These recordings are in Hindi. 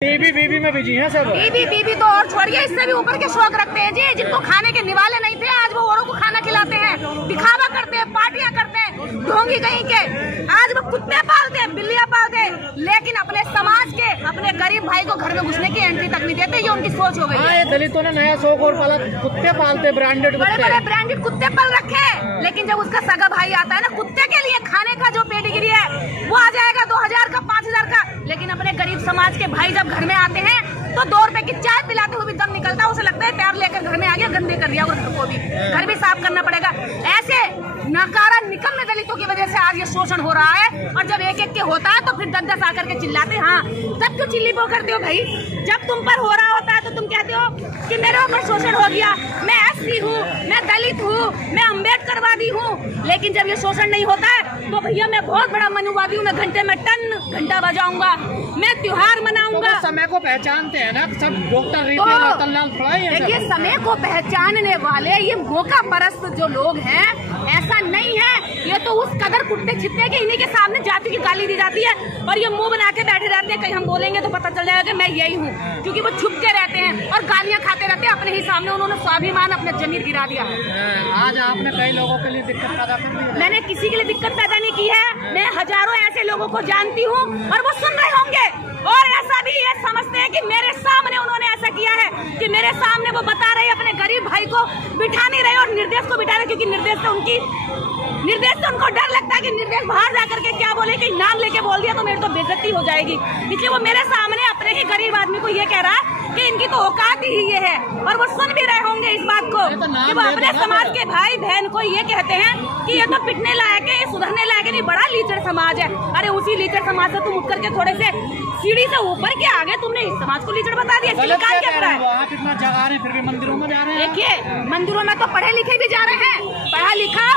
बीबी में बिजी हैं सब। बीबी तो और छोड़िए, इससे भी ऊपर के शौक रखते हैं जी। जिनको खाने के निवाले नहीं थे आज वो औरों को खाना खिलाते हैं, दिखावा करते हैं, पार्टियां करते हैं, ढोंगी कहीं के। आज वो कुत्ते पालते हैं, बिल्लियां पालते हैं, लेकिन अपने समाज के, अपने गरीब भाई को घर में घुसने की एंट्री तक नहीं देते। ये उनकी सोच हो गई है। दलितों ने नया शौक और पाला, कुत्ते पालते, ब्रांडेड बड़े बड़े ब्रांडेड कुत्ते पाल रखे हैं। लेकिन जब उसका सगा भाई आता है ना, कुत्ते के लिए खाने का जो पेडिग्री है वो आ जाएगा 2000 का, 5000 का। लेकिन अपने गरीब समाज के भाई जब घर में आते हैं तो 2 रुपए की चाय पिलाते हुए भी दम निकलता है। उसे लगता है पैर लेकर घर में आ गया, गंदे कर दिया, और घर को भी, घर भी साफ करना पड़ेगा। ऐसे नाकारा निकम्मे दलितों की वजह से आज ये शोषण हो रहा है। और जब एक एक के होता है तो फिर 10-10 आकर के चिल्लाते हैं। हाँ, तब क्यों चिल्ली पो करते हो भाई? जब तुम पर हो रहा होता है तो तुम कहते हो कि मेरे ऊपर शोषण हो गया, मैं एससी हूँ, मैं दलित हूँ, मैं अम्बेडकरवादी हूँ। लेकिन जब ये शोषण नहीं होता है तो भैया मैं बहुत बड़ा मनुवादी हूँ। मैं घंटे में टन घंटा बजाऊंगा, मैं त्योहार मनाऊंगा। तो समय को पहचानते हैं ना सब डॉक्टर। देखिए, समय को पहचानने वाले ये मौका परस्त जो लोग हैं, ऐसा नहीं है। ये तो उस कदर कुत्ते छिपते के इन्हीं के सामने जाति की गाली दी जाती है और ये मुंह बना के बैठे रहते हैं। कहीं हम बोलेंगे तो पता चल जाएगा कि मैं यही हूँ, क्योंकि वो छुप के रहते हैं और गालियां खाते रहते हैं। अपने ही सामने उन्होंने स्वाभिमान अपने जमीन गिरा दिया। आज आपने कई लोगों के लिए दिक्कत पैदा कर दी है। मैंने किसी के लिए दिक्कत पैदा नहीं की है। मैं हजारों ऐसे लोगों को जानती हूँ और वो सुन रहे होंगे और ऐसा भी ये समझते हैं कि मेरे सामने उन्होंने ऐसा किया है कि मेरे सामने वो बता रहे अपने गरीब भाई को बिठा नहीं रहे और निर्देश को बिठा रहे, क्योंकि निर्देश से उनको डर लगता है कि निर्देश बाहर जाकर के क्या बोले कि नाम लेके बोल दिया तो मेरी तो बेइज्जती हो जाएगी। इसलिए वो मेरे सामने अपने ही गरीब आदमी को ये कह रहा है कि इनकी तो औकात ही ये है। और वो सुन भी रहे होंगे इस बात को कि वो अपने समाज के भाई बहन को ये कहते हैं कि ये तो पिटने लायक है, ये सुधरने लायक है, नहीं, बड़ा लीचड़ समाज है। अरे उसी लीचड़ समाज से तुम उठ करके थोड़े से सीढ़ी से ऊपर के आगे तुमने इस समाज को लीचड़ बता दिया। क्या कर रहा है? इतना जगा रहे फिर भी मंदिरों में जा रहे हैं। देखिए, मंदिरों में तो पढ़े लिखे भी जा रहे हैं। पढ़ा लिखा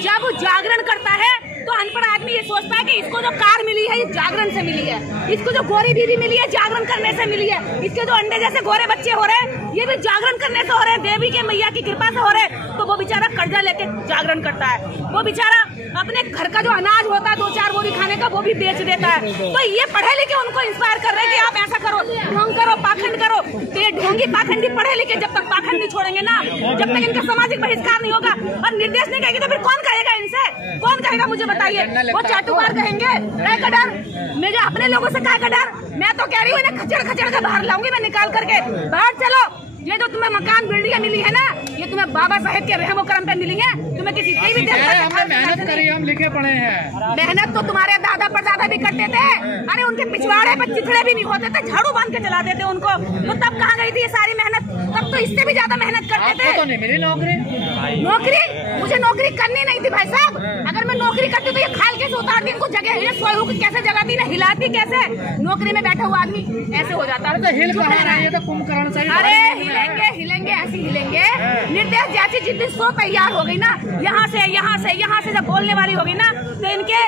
जब जागरण करता है तो अनपढ़ आदमी ये सोचता है कि इसको जो कार मिली है ये जागरण से मिली है, इसको जो गोरी बीवी मिली है जागरण करने से मिली है, इसके जो अंडे जैसे गोरे बच्चे हो रहे हैं ये भी जागरण करने से हो रहे हैं, देवी के मैया की कृपा से हो रहे हैं। तो वो बेचारा कर्जा लेके जागरण करता है। वो बेचारा अपने घर का जो अनाज होता है 2-4 बोरी खाने का वो भी बेच देता है। तो ये पढ़े लिखे उनको इंस्पायर कर रहे हैं कि आप ऐसा करो, ढोंग करो, पाखंड करो। तो ये ढोंगी पाखंडी पढ़े लिखे जब तक पाखंड नहीं छोड़ेंगे ना, जब तक इनका सामाजिक बहिष्कार नहीं होगा और निर्देश नहीं कहेंगे तो फिर कौन कहेगा इनसे? कौन कहेगा? मुझे बताइए। वो चाटुकार कहेंगे, काय का डर? मेरे अपने लोगों से काय का डर? मैं तो कह रही हूँ इन्हें खचड़ खचड़ के बाहर लाऊंगी मैं निकाल करके। बाहर चलो। ये जो तुम्हें मकान बिल्डिंग मिली है ना, ये तुम्हें बाबा साहेब के रहमो करम पे मिली है। तुम्हें किसी की भी मेहनत करी, हम लिखे पढ़े हैं। मेहनत तो तुम्हारे दादा परदादा भी करते थे। अरे उनके पिछवाड़े पर चिथड़े भी नहीं होते थे, झाड़ू बांध के चला देते उनको। तो तब कहाँ गई थी ये सारी मेहनत? तब तो इससे भी ज्यादा मेहनत करते थे। तो नहीं मिली नौकरी? मुझे नौकरी करनी नहीं थी भाई साहब। अगर मैं नौकरी करती तो ये खाल कैसे उतारती, इनको जगह कैसे जगाती ना, हिलाती कैसे? नौकरी में बैठा हुआ आदमी ऐसे हो जाता है। अरे हिलेंगे ऐसे हिलेंगे। निर्देश जैसी जिस दिन सो तैयार हो गई ना, यहाँ से जब बोलने वाली होगी ना तो इनके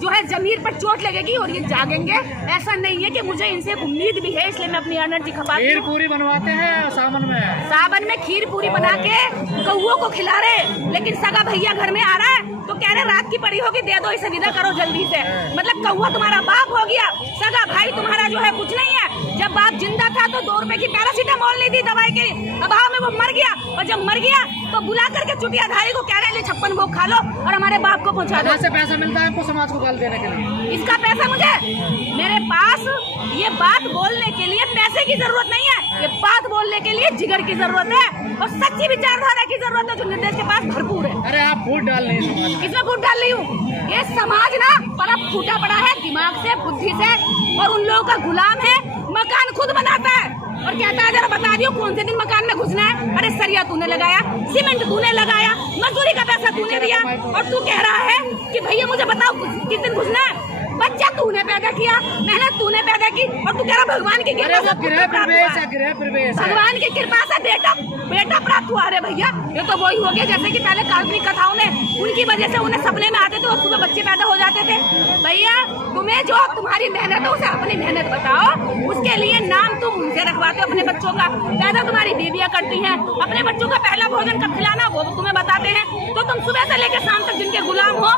जो है जमीर पर चोट लगेगी और ये जागेंगे। ऐसा नहीं है कि मुझे इनसे उम्मीद भी है, इसलिए मैं अपनी एनर्जी खपाती हूँ। खीर पूरी बनवाते हैं सावन में खीर पूरी बना के कौओं को खिला रहे। लेकिन सगा भैया घर में आ रहा है तो कह रहे रात की पड़ी होगी, दे दो इसे, विदा करो जल्दी से। मतलब कौआ तुम्हारा बाप हो गया, सगा भाई तुम्हारा जो है कुछ नहीं है। जब बाप जिंदा था तो 2 रुपए की पैरासीटामोल नहीं दी दवाई के अभाव में, वो मर गया। और जब मर गया तो बुला करके चुटियाधारी को कह रहे हैं 56 भोग खा लो और हमारे बाप को पहुँचा दो। से पैसा मिलता है आपको समाज को गाल देने के लिए? इसका पैसा मुझे, मेरे पास ये बात बोलने के लिए पैसे की जरूरत नहीं है, ये बात बोलने के लिए जिगर की जरूरत है और सच्ची विचारधारा की जरूरत है जो निर्देश के पास भरपूर है। अरे आप फूट डाल रही हैं, इसमें फूट डाल रही हूँ। ये समाज ना बड़ा फूटा पड़ा है दिमाग से, बुद्धि से, और उन लोगों का गुलाम है। मकान खुद बनाता है और कहता है जरा बता दियो कौन से दिन मकान में घुसना है। अरे सरिया तूने लगाया, सीमेंट तूने लगाया, मजदूरी का पैसा तूने दिया और तू कह रहा है कि भैया मुझे बताओ किस दिन घुसना है। बच्चा तूने पैदा किया, मेहनत तूने पैदा की और तू कह रहा भगवान की कृपा से भगवान की कृपा से बेटा प्राप्त हुआ। अरे भैया ये तो वही हो गया जैसे कि पहले काल्पनिक कथाओं में उनकी वजह से उन्हें सपने में आते थे और सुबह बच्चे पैदा हो जाते थे। भैया तुम्हें जो तुम्हारी मेहनत है उसे अपनी मेहनत बताओ, उसके लिए नाम तुम उनसे रखवाते हो अपने बच्चों का। पैदा तुम्हारी बीबियां करती हैं, अपने बच्चों का पहला भोजन कब खिलाना वो तुम्हें बताते हैं। तो तुम सुबह से लेकर शाम तक जिनके गुलाम हो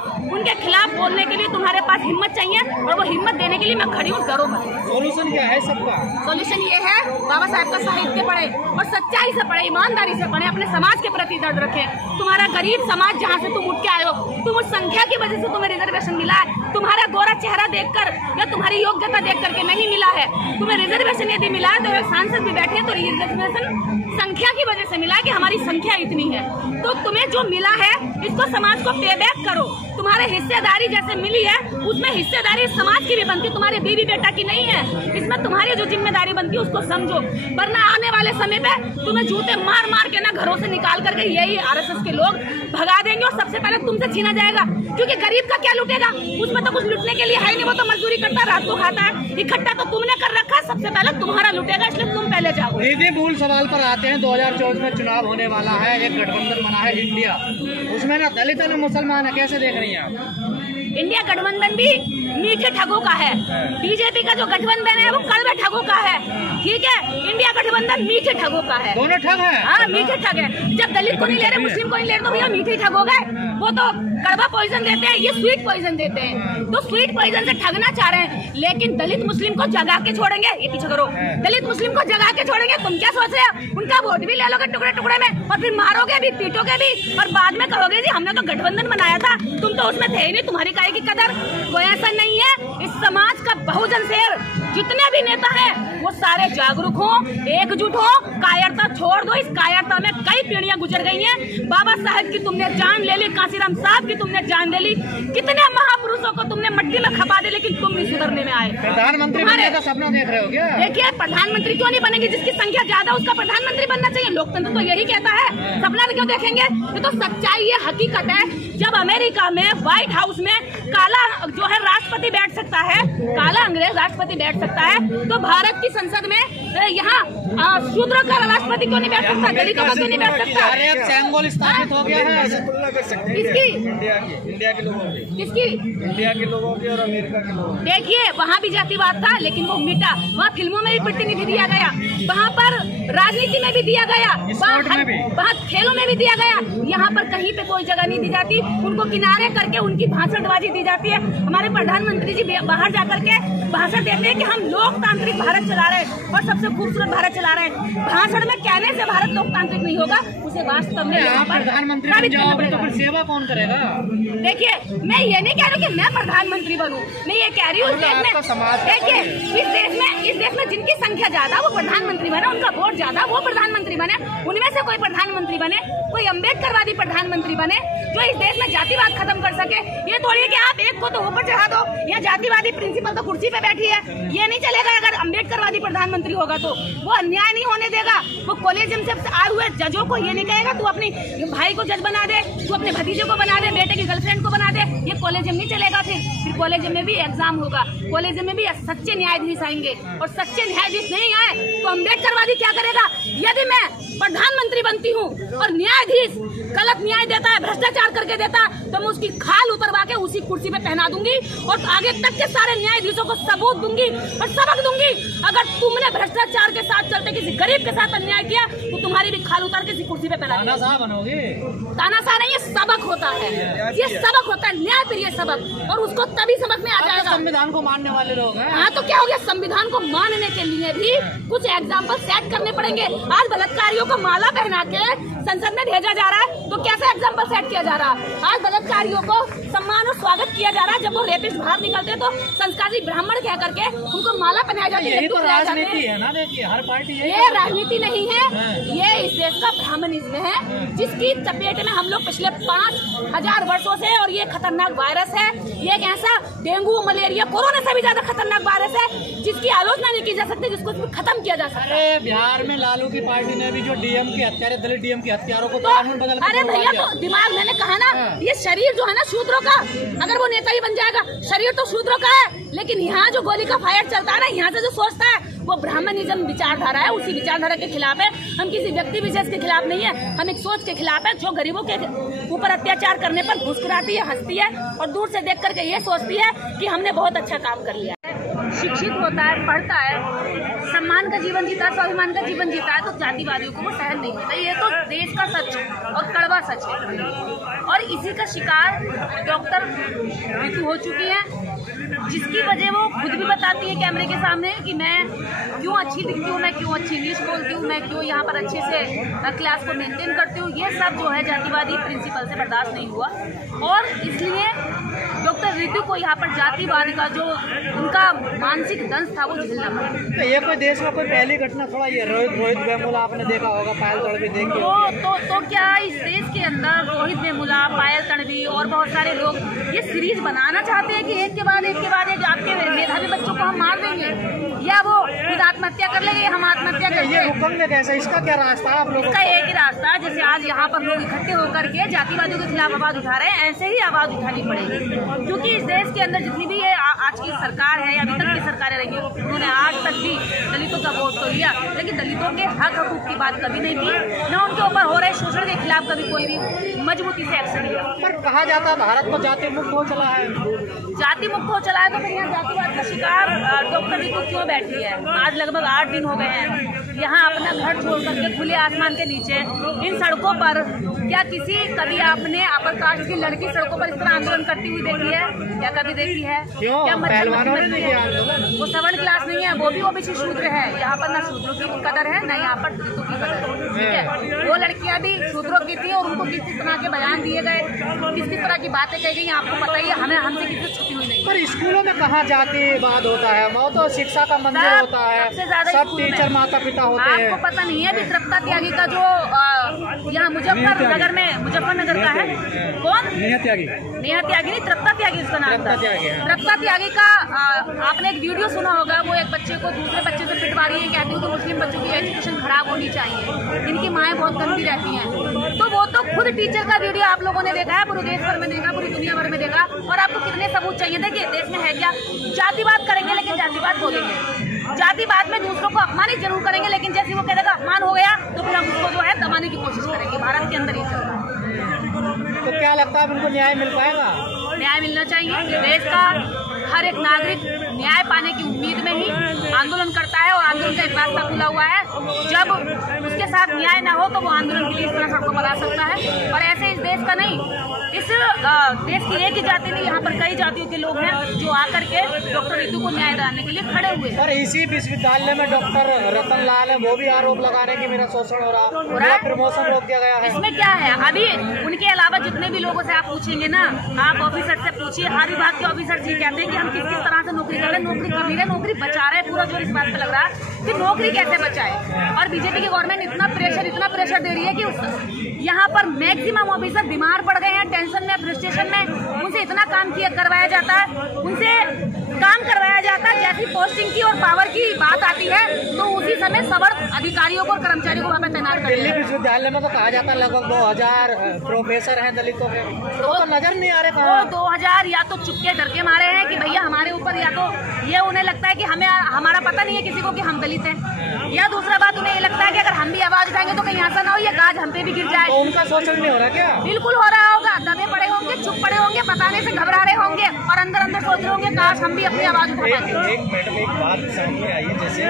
उनके खिलाफ बोलने के लिए तुम्हारे पास हिम्मत चाहिए, और वो हिम्मत देने के लिए मैं खड़ी हूँ। डरो मत। सोल्यूशन क्या है सबका? सोल्यूशन ये है, बाबा साहब का साहित्य पढ़े और सच्चाई से पढ़े, ईमानदारी से पढ़े, अपने समाज के प्रति दर्द रखें। तुम्हारा गरीब समाज जहाँ से तुम उठ के आए हो, तुम उस संख्या की वजह से तुम्हें रिजर्वेशन मिला है। तुम्हारा गोरा चेहरा देखकर या तुम्हारी योग्यता देख करके नहीं मिला है। तुम्हें रिजर्वेशन यदि मिला है तो एक सांसद भी बैठे तो रिजर्वेशन संख्या की वजह से मिला है कि हमारी संख्या इतनी है। तो तुम्हें जो मिला है इसको समाज को पे बैक करो। तुम्हारे हिस्सेदारी जैसे मिली है उसमें हिस्सेदारी समाज की भी बनती, तुम्हारे बीवी बेटा की नहीं है। इसमें तुम्हारी जो जिम्मेदारी बनती है उसको समझो, वरना आने वाले समय पे तुम्हें जूते मार मार के ना घरों से निकाल करके यही आरएसएस के लोग भगा देंगे और सबसे पहले तुमसे छीना जाएगा। क्योंकि गरीब का क्या लूटेगा, उसमें तो कुछ लूटने के लिए है नहीं, वो तो मजदूरी करता रात को खाता है। इकट्ठा तो तुमने कर रखा है, सबसे पहले तुम्हारा लूटेगा, इसलिए तुम पहले जाओ। दीदी मूल सवाल पर आते हैं। 2024 में चुनाव होने वाला है, एक गठबंधन बना है इंडिया, उसमें ना दलित है ना मुसलमान है, कैसे देख रही हैं आप? इंडिया गठबंधन भी मीठे ठगों का है। बीजेपी का जो गठबंधन है वो कड़वे ठगों का है, ठीक है। इंडिया गठबंधन मीठे ठगों का है। दोनों ठग है। हाँ, मीठे ठग है। जब दलित को नहीं ले रहे, मुस्लिम को नहीं ले रहे, तो भैया मीठे ठग हो गए। वो तो कड़वा पॉइजन देते हैं, ये स्वीट पॉइजन देते हैं। तो स्वीट पॉइजन से ठगना चाह रहे हैं, लेकिन दलित मुस्लिम को जगा के छोड़ेंगे। ये पीछे करो, दलित मुस्लिम को जगा के छोड़ेंगे। तुम क्या सोच रहे हो? उनका वोट भी ले लोगे टुकड़े टुकड़े में, और फिर मारोगे भी, पीटोगे भी, और बाद में कहोगे जी हमने तो गठबंधन बनाया था, तुम तो उसमें थे ही नहीं, तुम्हारी काहे की कदर। कोई ऐसा नहीं है। इस समाज का बहुजन शेर जितने भी नेता हैं वो सारे जागरूक हो, एकजुट हो, कायरता छोड़ दो। इस कायरता में कई पीढ़ियां गुजर गई हैं। बाबा साहब की तुमने जान ले ली, कांसीराम साहब की तुमने जान ले ली, कितने महापुरुषों को तुमने मट्टी में खपा दे, लेकिन तुम नहीं सुधरने में आए। प्रधानमंत्री बनने का सपना देख रहे हो क्या? देखिए, प्रधानमंत्री क्यों नहीं बनेगी? जिसकी संख्या ज्यादा उसका प्रधानमंत्री बनना चाहिए। लोकतंत्र तो यही कहता है, सपना क्यों देखेंगे? ये तो सच्चाई है, हकीकत है। जब अमेरिका में व्हाइट हाउस में काला जो है राष्ट्रपति बैठ सकता है, काला अंग्रेज राष्ट्रपति बैठ सकता है, तो भारत की संसद में यहाँ शूद्रों का राष्ट्रपति क्यों नहीं बैठ सकता? दलितों का क्यों नहीं बैठ सकता? अरे अब सेंगोल स्थापित हो गया है। किसकी? इंडिया के लोगों की। किसकी? इंडिया के लोगों की और अमेरिका के लोगों की। देखिए, वहाँ भी जातिवाद था, लेकिन वो मिटा। वहाँ फिल्मों में भी प्रतिनिधि दिया गया, वहाँ पर राजनीति में भी दिया गया, वहाँ खेलों में भी दिया गया। यहाँ पर कहीं पे कोई जगह नहीं दी जाती। उनको किनारे करके उनकी भाषणबाजी दी जाती है। हमारे प्रधानमंत्री जी बाहर जाकर के भाषण देते हैं कि हम लोकतांत्रिक भारत चला रहे हैं और सबसे खूबसूरत भारत चला रहे हैं। भाषण में कहने से भारत लोकतांत्रिक नहीं होगा, उसे वास्तव में यहाँ पर प्रधानमंत्री तो फिर सेवा कौन करेगा? देखिए, मैं ये नहीं कह रही कि मैं प्रधानमंत्री बनूं, मैं ये कह रही हूँ देखिए, इस देश में जिनकी संख्या ज्यादा वो प्रधानमंत्री बने, उनका वोट ज्यादा वो प्रधानमंत्री बने। उनमें से कोई प्रधानमंत्री बने, कोई अम्बेडकरवादी प्रधानमंत्री बने जो इस देश में जातिवाद खत्म कर सके। ये थोड़ी है कि आप एक को तो ऊपर चढ़ा दो, या जातिवादी प्रिंसिपल तो कुर्सी पे बैठी है, ये नहीं चलेगा। अगर अम्बेडकरवादी प्रधानमंत्री होगा तो वो अन्याय नहीं होने देगा। वो कॉलेजियम से आए हुए जजों को ये नहीं कहेगा तू अपनी भाई को जज बना दे, तू अपने भतीजे को बना दे, बेटे की गर्लफ्रेंड को बना दे। ये कॉलेजियम नहीं चलेगा। फिर कॉलेजियम में भी एग्जाम होगा, कॉलेजियम में भी सच्चे न्यायाधीश आएंगे, और सच्चे न्यायाधीश नहीं आए तो अम्बेडकरवादी क्या करेगा? यदि मैं प्रधानमंत्री बनती हूँ और न्यायाधीश गलत न्याय देता है, भ्रष्टाचार करके देता है, तो मैं उसकी खाल उतरवा के उसी कुर्सी पे पहना दूंगी और आगे तक के सारे न्यायाधीशों को सबूत दूंगी और सबक दूंगी। अगर तुमने भ्रष्टाचार के साथ चलते किसी गरीब के साथ अन्याय किया तो तुम्हारी भी खाल उतार के इसी कुर्सी पे पहना बनोगे। तानाशाह नहीं, ये सबक होता है, ये सबक होता है, न्याय प्रिय सबक, और उसको तभी समझ में आ जाएगा। संविधान को मानने वाले लोग हैं। हाँ, तो क्या हो गया? संविधान को मानने के लिए भी कुछ एग्जाम्पल सेट करने पड़ेंगे। आज बलात्कारियों को माला पहना के संसद में भेजा जा रहा है, तो कैसे एग्जाम्पल सेट किया जा रहा है? आज बलात्कारियों को सम्मान और स्वागत किया जा रहा है। जब वो रेपिस्ट बाहर निकलते तो संस्कारी ब्राह्मण कह करके उनको माला पहनाई जाती है। तो राजनीति है ना, देखिए हर पार्टी ये राजनीति नहीं है, ये इस देश का ब्राह्मणिज्म है, जिसकी चपेट में हम लोग पिछले 5000 वर्षों से, और ये खतरनाक वायरस है, ये एक ऐसा डेंगू, मलेरिया, कोरोना से भी ज्यादा खतरनाक वायरस है जिसकी आलोचना नहीं की जा सकती, जिसको खत्म किया जा सकता है। बिहार में लालू की पार्टी ने भी जो डीएम के हत्यारे, दलित डीएम के हत्यारों को कानून बदल, अरे भैया, तो दिमाग, मैंने कहा ना, ये शरीर जो है ना शूद्रों का, अगर वो नेता ही बन जाएगा, शरीर तो शूद्रों का है, लेकिन यहाँ जो गोली का फायर चलता है ना, यहाँ से जो सोचता है वो ब्राह्मणिज्म विचारधारा है, उसी विचारधारा के खिलाफ है। हम किसी व्यक्ति विशेष के खिलाफ नहीं है, हम एक सोच के खिलाफ है जो गरीबों के ऊपर अत्याचार करने पर मुस्कुराती है, हंसती है और दूर से देख करके ये सोचती है कि हमने बहुत अच्छा काम कर लिया है। शिक्षित होता है, पढ़ता है, सम्मान का जीवन जीता है, स्वाभिमान का जीवन जीता है, तो जातिवादियों को वो सहन नहीं होता। ये तो देश का सच और कड़वा सच है। और इसी का शिकार डॉक्टर ऋतु हो चुकी है, जिसकी वजह वो खुद भी बताती है कैमरे के सामने कि मैं क्यों अच्छी दिखती हूँ, मैं क्यों अच्छी इंग्लिश बोलती हूँ, मैं क्यों यहाँ पर अच्छे से क्लास को मेंटेन करती हूँ। ये सब जो है जातिवादी प्रिंसिपल से बर्दाश्त नहीं हुआ और इसलिए डॉक्टर ऋतु को यहाँ पर जातिवाद का जो उनका मानसिक दंश था वो झेलना पड़ा। तो ये कोई देश में कोई पहली घटना थोड़ा ये रोहित वेमुला आपने देखा होगा, पायल तड़वी देखी तो क्या इस देश के अंदर रोहित वेमुला, पायल तड़वी और बहुत सारे लोग ये सीरीज बनाना चाहते हैं कि एक के बाद एक आपके मेधावी बच्चों को हम मार देंगे या वो खुद आत्महत्या कर लेंगे, हम आत्महत्या करेंगे। ये हुक्म में कैसा, इसका क्या रास्ता है आप लोगों का? एक ही रास्ता है, जैसे आज यहाँ पर लोग इकट्ठे होकर के जातिवादियों के खिलाफ आवाज उठा रहे हैं, ऐसे ही आवाज उठानी पड़ेगी। क्योंकि इस देश के अंदर जितनी भी ये आज की सरकार है या अभी तक की सरकारें रही, उन्होंने आज तक भी दलितों का वोट तो लिया, लेकिन दलितों के हक हकूक की बात कभी नहीं की, न उनके ऊपर हो रहे शोषण के खिलाफ कभी कोई भी मजबूती से एक्शन लिया। पर कहा जाता है भारत तो जाति मुक्त हो चला है, जाति मुक्त हो चला है, तो फिर यहाँ जातिवाद का शिकार डॉक्टर ऋतु क्यों बैठी है? आज लगभग 8 दिन हो गए हैं यहाँ अपना घर छोड़ करके खुले आसमान के नीचे इन सड़कों पर। क्या किसी कभी आपने अपर कास्ट की लड़की सड़कों पर इस तरह आंदोलन करती हुई देखी है? क्या कभी देखी है? क्या वो 7th क्लास नहीं है, वो भी ओबीसी शूद्र है। यहाँ पर ना शूद्रों की कदर है, ना यहाँ पर ऋतु की कदर है, ठीक है? वो लड़कियाँ भी शूद्रों की थी और उनको किस तरह के बयान दिए गए, किस तरह की बातें कही गई, आपको पता ही है। हमें हमसे किसी छुपी हुई नहीं। पर स्कूलों में कहाँ जातिवाद होता है? वो तो शिक्षा का मंदिर होता है, सब टीचर माता पिता होते हैं। आपको पता नहीं है? तृप्ता त्यागी का जो यहाँ मुजफ्फरनगर का है, कौन? नेहा त्यागी नहीं, तृप्ता त्यागी उसका नाम था। तृप्ता त्यागी का आपने एक वीडियो सुना होगा, वो एक बच्चे को दूसरे बच्चे से पिटवा रही है, कहती है कि मुस्लिम बच्चों की एजुकेशन खराब होनी चाहिए, इनकी माएँ बहुत गंदी रहती हैं। तो वो तो खुद टीचर का वीडियो आप लोगों ने देखा है, पूरे देश भर में देखा, पूरी दुनिया भर में देखा। और आपको कितने सबूत चाहिए? देखिए देश में है क्या, जातिवाद करेंगे लेकिन जातिवाद बोलेंगे, जातिवाद में दूसरों को अपमानित जरूर करेंगे, लेकिन जैसे वो कहेगा अपमान हो गया तो फिर हम उसको जो है दबाने की कोशिश करेंगे। भारत के अंदर ही चल रहा है। तो क्या लगता है उनको न्याय मिल पाएगा? न्याय मिलना चाहिए। देश का हर एक नागरिक न्याय पाने की उम्मीद में ही आंदोलन करता है और आंदोलन का एक रास्ता खुला हुआ है। जब उसके साथ न्याय ना हो तो वो आंदोलन के लिए इस तरह सड़कों पर आ सकता है। और ऐसे इस देश का नहीं, इस देश की एक ही जाति नहीं, यहाँ पर कई जातियों के लोग हैं जो आकर के डॉक्टर ऋतु को न्याय दिलाने के लिए खड़े हुए हैं। और इसी विश्वविद्यालय में डॉक्टर रतन लाल है, वो भी आरोप लगा रहे हैं कि मेरा शोषण हो रहा है, प्रमोशन रोक दिया गया है। इसमें क्या है? अभी उनके अलावा जितने भी लोगों से आप पूछेंगे ना, आप ऑफिसर से पूछिए, हर विभाग के ऑफिसर से कहते हैं कि हम किस किस तरह से नौकरी कर रहे हैं, नौकरी कर नहीं रहे, नौकरी बचा रहे हैं। पूरा जोर इस बात पे लग रहा है कि नौकरी कैसे बचाए। और बीजेपी की गवर्नमेंट इतना प्रेशर दे रही है कि यहाँ पर मैक्सिमम ऑफिसर बीमार पड़ गए हैं, टेंशन में, फ्रस्ट्रेशन में। उनसे इतना काम करवाया जाता है, उनसे काम करवाया जाता है, जैसी पोस्टिंग की और पावर की बात आती है तो उसी समय सबर अधिकारियों को और कर्मचारियों को वहाँ पे तैनात कर दिल्ली विश्वविद्यालय में तो कहा जाता है लगभग 2000 प्रोफेसर हैं दलितों के, तो नजर नहीं आ रहे। वो 2000 या तो चुपके डर के मारे हैं कि भैया हमारे ऊपर, या तो ये उन्हें लगता है कि हमें हमारा पता नहीं है किसी को कि हम दलित हैं, या दूसरा बात उन्हें ये लगता है कि अगर हम भी आवाज उठाएंगे तो कहीं ऐसा ना हो ये गाज हम पे भी गिर जाए। तो उनका शोषण नहीं हो रहा क्या? बिल्कुल हो रहा होगा। दबे पड़े होंगे, चुप पड़े होंगे, बताने से घबरा रहे होंगे और अंदर अंदर सोच रहे होंगे काश हम भी अपनी आवाज उठा पाते। मैडम एक बात सामने आई है, जैसे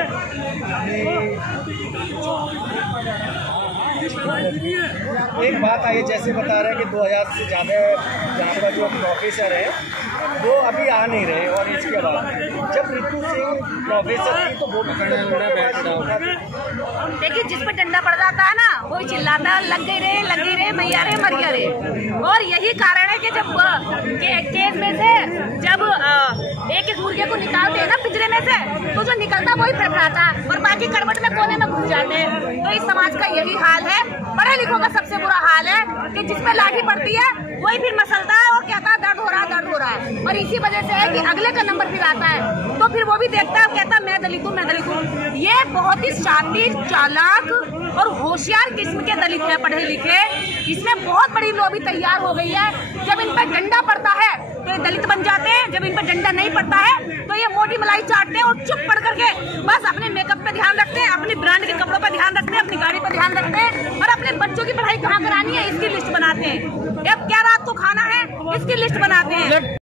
एक बात आई, जैसे बता रहे हैं कि 2000 से ज़्यादा यहाँ पर जो प्रोफेसर है वो अभी आ नहीं रहे। और इसके बाद जब ऋतु सिंह प्रोफेसर थी तो वो देखिए जिस पर डंडा पड़ जाता है ना वही चिल्लाता है, लग गई रे मैया रे मरिया रे। और यही कारण है कि जब केस में से जब एक मुर्गे को निकालते हैं ना पिंजरे में से, तो जो निकलता वही फड़फड़ाता है और बाकी करवट में कोने में घुस जाते हैं। तो इस समाज का यही हाल है। पढ़े लिखों का सबसे बुरा हाल है कि जिस पे लाठी पड़ती है वही फिर मसलता है और कहता है दर्द हो रहा है। और इसी वजह से है कि अगले का नंबर फिर आता है तो फिर वो भी देखता है, कहता है मैं दलित हूँ। ये बहुत ही शातिर, चालाक और होशियार किस्म के दलित है, पढ़े लिखे। इसमें बहुत बड़ी लॉबी तैयार हो गई है। जब इन पर डंडा पड़ता है तो ये दलित बन जाते हैं, जब इन पर डंडा नहीं पड़ता है तो ये मोटी मलाई चाटते हैं और चुप पड़ करके बस अपने मेकअप पे ध्यान रखते हैं, अपनी ब्रांड के कपड़ों पर ध्यान रखते हैं, अपनी गाड़ी पर ध्यान रखते हैं और अपने बच्चों की पढ़ाई कहाँ करानी है इसकी लिस्ट बनाते हैं। अब क्या रात को खाना है इसकी लिस्ट बनाते हैं।